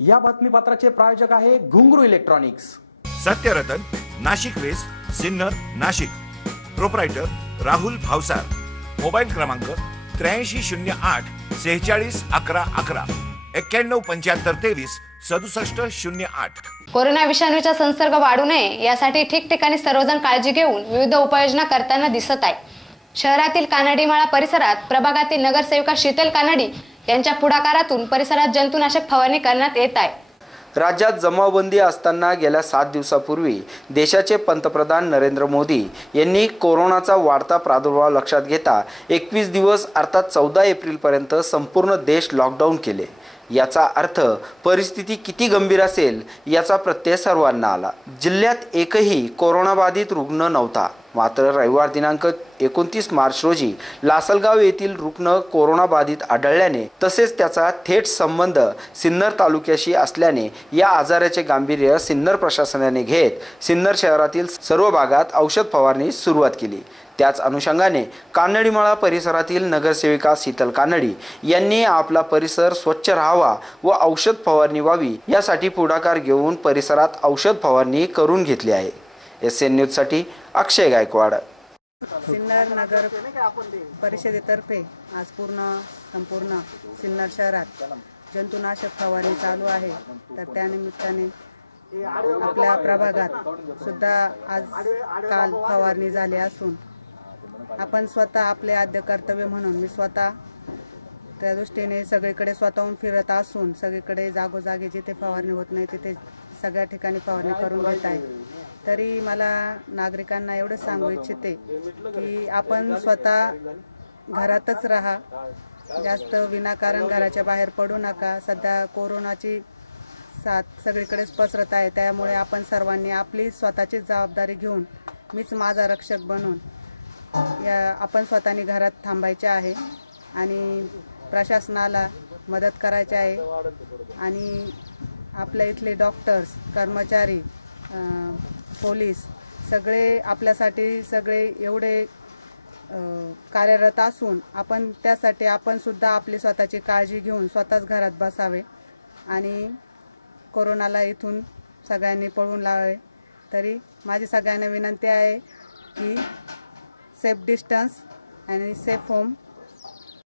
या बातमीपत्राचे प्रायोजक आहे Ghungroo electronics. Satyaratan, Nashik west, Sinnar, Nashik. Proprietor Rahul Bhavsar. Mobile क्रमांक 8308 46 11 11 91 75 23 67 08। कोरोना विषाणूचा संसर्ग वाढू नये यासाठी ठिकठिकाणी सर्वजण काळजी घेऊन विविध उपाययोजना करताना दिसत आहे। शहरातील कानडीमाळा परिसरात प्रभागातील नगरसेविका शीतल कानडी यांच्या पुढाकारातून परिसरात जंतुनाशक फवारणी करण्यात येत आहे। राज्यात जमावबंदी असताना गेल्या 7 दिवसापूर्वी देशाचे पंतप्रधान नरेंद्र मोदी यांनी कोरोनाचा वाढता प्रादुर्भाव लक्षात घेता 21 दिवस अर्थात 14 एप्रिल पर्यंत संपूर्ण देश लॉकडाऊन केले। याचा अर्थ परिस्थिती किती गंभीर असेल याचा प्रत्यय सर्वांना आला। जिल्ह्यात एकही कोरोनाबाधित रुग्ण नव्हता। मात्र रविवार दिनांक 29 मार्च रोजी लासलगाव येथील रुग्ण कोरोनाबाधित आढळल्याने तसेच त्याचा थेट संबंध सिन्नर तालुक्याशी असल्याने या आजाराचे गांभीर्य सिन्नर प्रशासनाने घेत सिन्नर शहरातील सर्व भागात औषध फवारणी सुरुवात केली। त्याच अनुषंगाने कानडीमाळा परिसरातील नगरसेविका शीतल कानडी यांनी आपला परिसर स्वच्छ राहावा व औषध फवारणी व्हावी यासाठी पुढाकार घेऊन परिसरात औषध फवारणी करून घेतली आहे। SN न्यूज साठी अक्षय गायकवाड। सिन्नर नगर परिषदेतर्फे आज संपूर्ण सिन्नर शहरात जंतुनाशक फवारणी चालू आहे। तर त्यानिमित्ताने आपल्या प्रभागात सुद्धा आज काल फवारणी झाली असून आपण स्वतः आपले आद्य कर्तव्य म्हणून मी स्वतः त्या दृष्टीने सगळीकडे स्वतःहून फिरत असून सगळीकडे जागोजागी जिथे फवारणी होत नाही तिथे सगळ्या ठिकाणी फवारणी करून घेत आहे। तरी मला नागरिकांना एवढं सांगू इच्छिते की आपण स्वतः घरातच राहा, जास्त विनाकारण घराच्या बाहेर पडू नका। सध्या कोरोनाची साथ सगळीकडेच पसरत आहे, त्यामुळे आपण सर्वांनी आपली स्वतःची जबाबदारी घेऊन मीच माझा रक्षक बनून आपण स्वतःनी घरात थांबायचे आहे आणि प्रशासनाला मदत करायची आहे। आणि आपल्या इथले डॉक्टर्स, कर्मचारी, पोलीस सगळे आपल्यासाठी सगळे एवढे कार्यरत असून आपण त्यासाठी आपण सुद्धा आपली स्वतःची काळजी घेऊन स्वतःच घरात बसावे आणि कोरोनाला इथून सगळ्यांनी पळून लावावे। तरी माझी सगळ्यांना विनंती आहे की सेफ डिस्टन्स आणि सेफ होम